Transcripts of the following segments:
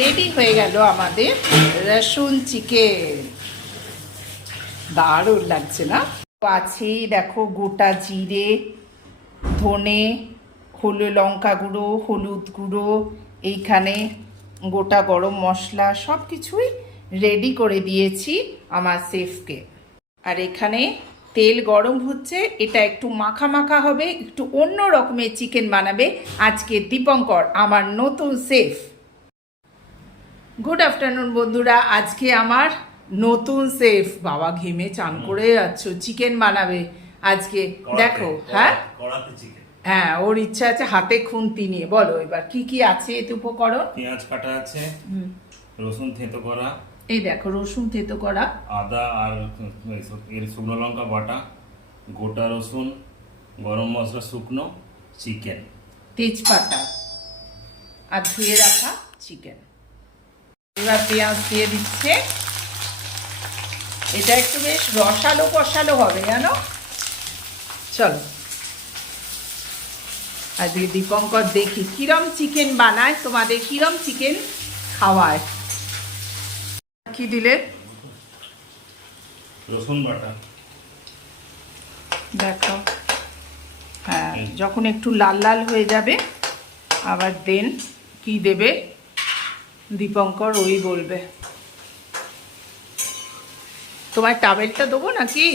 Ready হয়ে গেল আমাদের রসুন চিকেন। দারুণ লাগছে না? আছেই দেখো, গোটা জিরে, ধনে, হলুদ লঙ্কা গুঁড়ো, হলুদ গুঁড়ো, এইখানে গোটা গরম মশলা সব কিছুই রেডি করে দিয়েছি আমার সেফকে আর এখানে তেল গরম হচ্ছে, এটা একটু মাখা মাখা হবে, একটু অন্য রকমের চিকেন বানাবে আজকে দীপঙ্কর, আমার নতুন সেফ গুড আফটারনুন বন্ধুরা। আজকে আমার নতুন সেফ বাবা ঘেমে চান করে যাচ্ছ চিকেন বানাবে আজকে। দেখো হ্যাঁ? হ্যাঁ ওর ইচ্ছা আছে হাতে খুন্তি নিয়ে। বলো এবার কি কি আছে এতে উপকরণ? পেঁয়াজ কাটা আছে রসুন থেতো করা। এই দেখো রসুন থেতো করা। আদা আর এর শুকনো লঙ্কা বাটা গোটা রসুন গরম মশলা শুকনো চিকেন তেজপাতা। আর ধুয়ে রাখা চিকেন এবার পেঁয়াজ দিয়ে দিচ্ছে। এটা একটু বেশ রসালো কষালো হবে জানো? চলো। আজকে দীপঙ্কর দেখি কিরম চিকেন বানায় তোমাদের কিরম চিকেন খাওয়ায়। কি দিলে? রসুন বাটা। দেখো। হ্যাঁ যখন একটু লাল লাল হয়ে যাবে আবার দেন কি দেবে? দীপঙ্কর ওই বলবে। তোমার টাবেলটা দেবো নাকি?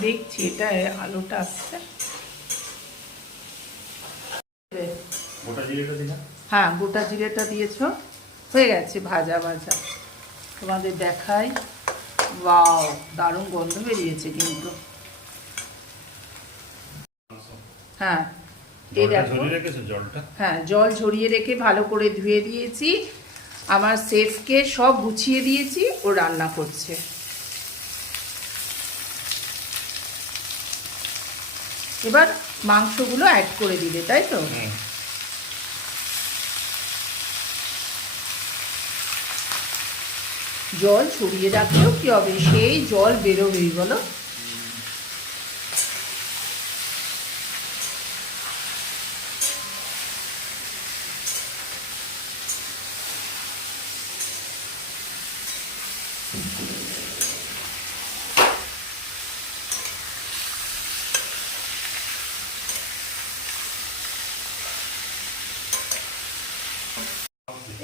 দেখছি এটা আলোটা আসছে। হ্যাঁ গোটা জিরেটা দিয়েছ। হয়ে গেছে ভাজা ভাজা। তোমাদের দেখাই। ওয়াও দারুণ গন্ধ বেরিয়েছে কিন্তু। হ্যাঁ। এই দেখো। হ্যাঁ জল ঝরিয়ে রেখে ভালো করে ধুয়ে দিয়েছি। আমার সেফকে সব গুছিয়ে দিয়েছি ও রান্না করছে। এবার মাংসগুলো অ্যাড করে দিবে তাই তো? জল ছড়িয়ে রাখলেও কি হবে? সেই জল বেরোবেই বলো।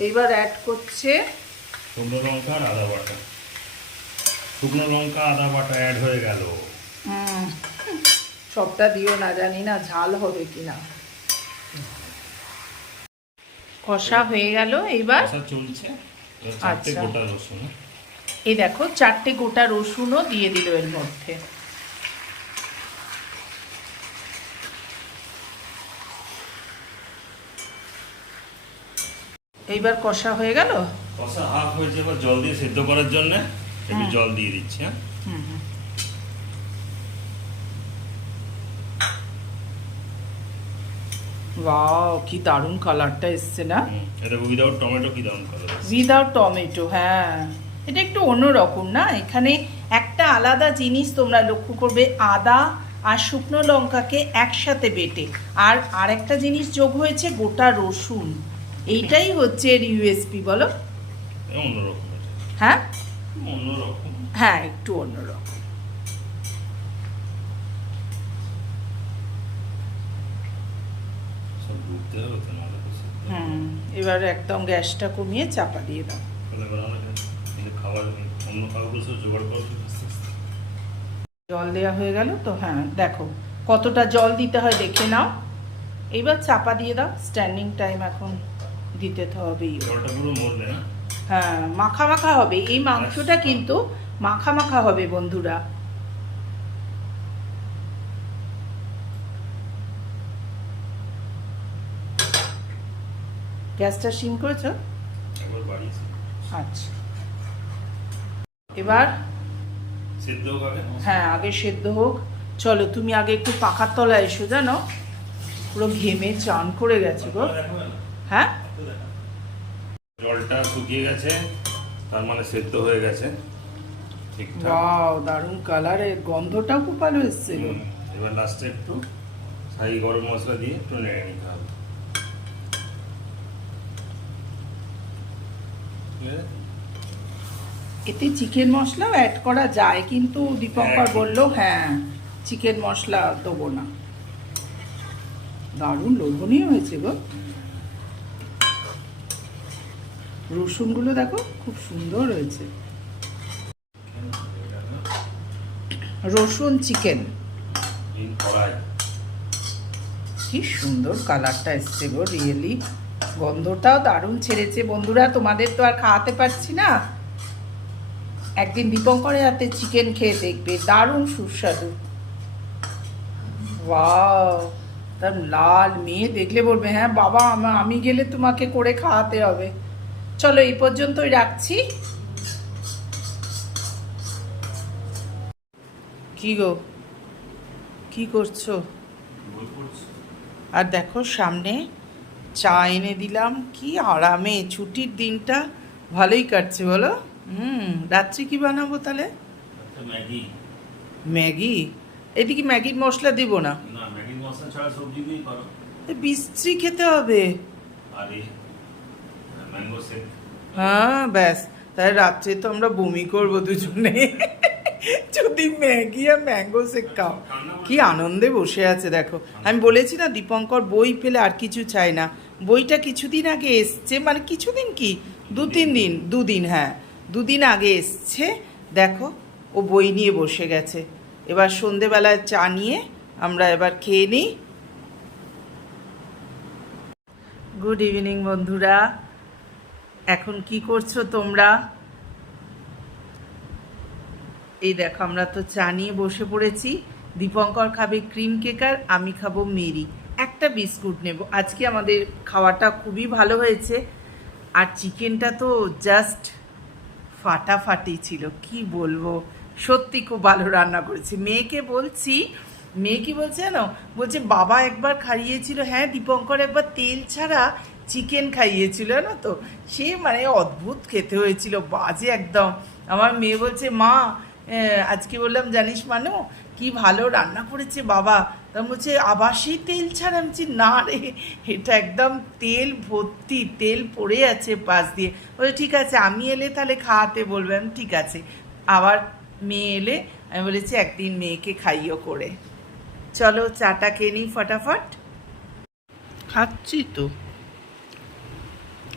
এইবার অ্যাড করছে শুকনো লঙ্কা আর আদা বাটা। শুকনো লঙ্কা আদা বাটা অ্যাড হয়ে গেল। সবটা দিও না জানি না ঝাল হবে কিনা। কষা হয়ে গেল এইবার। চলছে। চারটে আচ্ছা। গোটা রসুন? এই দেখো চারটে গোটা রসুনও দিয়ে দিল এর মধ্যে। এইবার কষা হয়ে গেল? কষা হাফ হয়েছে এবার জল দিয়ে সেদ্ধ করার জন্য একটু জল দিয়ে দিচ্ছি হ্যাঁ। ওয়াও কি দারুণ কালারটা এসছে না? এটা উইদাউট টমেটো কি দাম করে উইদাউট টমেটো হ্যাঁ। এটা একটু অন্যরকম না? এখানে একটা আলাদা জিনিস তোমরা লক্ষ্য করবে আদা আর শুকনো লঙ্কাকে একসাথে বেটে। আর আরেকটা জিনিস যোগ হয়েছে গোটা রসুন। এইটাই হচ্ছে এর ইউএসপি বলো। হ্যাঁ? হ্যাঁ একটু অন্যরকম। হুম এবার একদম গ্যাসটা কমিয়ে চাপা দিয়ে দাও। জল দেওয়া হয়ে গেল তো? হ্যাঁ দেখো কতটা জল দিতে হয় দেখে নাও। এবার চাপা দিয়ে দাও স্ট্যান্ডিং টাইম এখন। দিতে হবেই। হ্যাঁ মাখা মাখা হবে। এই মাংসটা কিন্তু মাখা মাখা হবে বন্ধুরা। গ্যাসটা সিম করেছ? আচ্ছা। এবার? হ্যাঁ আগে সেদ্ধ হোক। চলো তুমি আগে একটু পাখার তলায় এসো জানো? পুরো ঘেমে চান করে গেছে গো। হ্যাঁ? জলটা শুকিয়ে গেছে তার মানে সেদ্ধ হয়ে গেছে। ওয়াও দারুণ কালারের গন্ধটাও খুব ভালো এসেছিল এবার লাস্টে একটু শাহি গরম মশলা দিয়ে একটু নেড়ে নিতে হবে। এতে চিকেন মশলাও অ্যাড করা যায় কিন্তু দীপঙ্কর। বলল হ্যাঁ চিকেন মশলা দেবো না। দারুণ লোভনীয় হয়েছে গো। রসুনগুলো দেখো, খুব সুন্দর হয়েছে। রসুন চিকেন। কি সুন্দর কালারটা এসছে গো, রিয়েলি। গন্ধটাও দারুণ ছেড়েছে। বন্ধুরা, তোমাদের তো আর খাওয়াতে পারছি না। একদিন দীপঙ্করের হাতে চিকেন খেয়ে দেখবে। দারুণ সুস্বাদু। তার লাল মেয়ে দেখলে বলবে হ্যাঁ বাবা আমি গেলে তোমাকে করে খাওয়াতে হবে। চলো এই পর্যন্তই রাখছি। কি গো? কি করছ। আর দেখো সামনে চা এনে দিলাম। কি আরামে ছুটির দিনটা ভালোই কাটছে বলো। হুম রাত্রি কি বানাবো তাহলে? ম্যাগি। ম্যাগি? এদিকে ম্যাগির মশলা দিব না? না ম্যাগি মশলা ছাড়া সবজি দিয়েই করো। বিশ্রী খেতে হবে। আর হ্যাঁ ব্যাস। তাই রাত্রে তো আমরা বমি করব দুজনে। যদি ম্যাগি আর ম্যাঙ্গো শেক খাও। কি আনন্দে বসে আছে দেখো। আমি বলেছি না দীপঙ্কর বই পেলে আর কিছু চাই না। বইটা কিছুদিন আগে এসছে মানে কিছুদিন কি? দু তিন দিন দুদিন হ্যাঁ। দুদিন আগে এসছে দেখো ও বই নিয়ে বসে গেছে। এবার সন্ধেবেলায় চা নিয়ে আমরা এবার খেয়ে নিই। গুড ইভিনিং বন্ধুরা। এখন কি করছ তোমরা? এই দেখো, আমরা তো চা নিয়ে বসে পড়েছি। দীপঙ্কর খাবে ক্রিম কেক আর আমি খাব মেরি। একটা বিস্কুট নেব। আজকে আমাদের খাওয়াটা খুবই ভালো হয়েছে। আর চিকেনটা তো জাস্ট ফাটাফাটি ছিল, কি বলব? সত্যি খুব ভালো রান্না করেছে। মেয়েকে বলছি, মেয়ে কি বলছে জানো? বলছে, বাবা একবার খাইয়েছিল। হ্যাঁ দীপঙ্কর একবার তেল ছাড়া চিকেন খাইয়েছিল না তো? সে মানে অদ্ভুত খেতে হয়েছিল, বাজে একদম। আমার মেয়ে বলছে, মা আজকে বললাম, জানিস মানু, কি ভালো রান্না করেছে বাবা? তা বলছে, আবার সেই তেল ছাড়া? আমি না রে, এটা একদম তেল ভর্তি, তেল পড়ে আছে পাশ দিয়ে। বলে ঠিক আছে, আমি এলে তাহলে খাওয়াতে বলবে। আমি ঠিক আছে। আবার মেয়ে এলে, আমি বলেছি, একদিন মেয়েকে খাইও করে। চলো চাটা নিই ফটাফট। খাচ্ছি তো।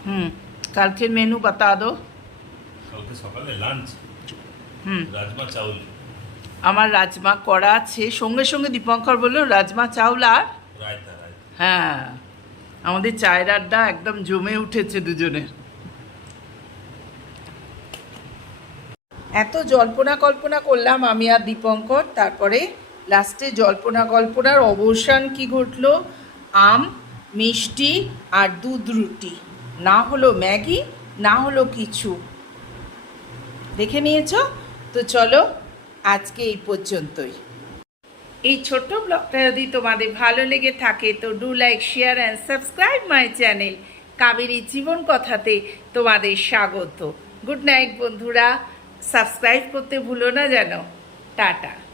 হুম কালকের মেনু বাতা দো। কালকে সকালে লাঞ্চ হুম। রাজমা চাউল। আমার রাজমা করা আছে। সঙ্গে সঙ্গে দীপঙ্কর বলল রাজমা চাউল আর? হ্যাঁ আমাদের চায়ের আড্ডা একদম জমে উঠেছে দুজনের এত জল্পনা কল্পনা করলাম আমি আর দীপঙ্কর তারপরে লাস্টে জল্পনা কল্পনার অবসান কি ঘটলো? আম মিষ্টি আর দুধ রুটি। না হলো ম্যাগি, না হলো কিছু। দেখে নিয়েছো? তো চলো, আজকে এই পর্যন্তই। এই ছোট্ট ব্লগটা যদি তোমাদের ভালো লেগে থাকে, তো do like share and subscribe my channel Kaberi জীবন কথাতে তোমাদের স্বাগত। গুড নাইট বন্ধুরা। সাবস্ক্রাইব করতে ভুলো না যেন। টাটা।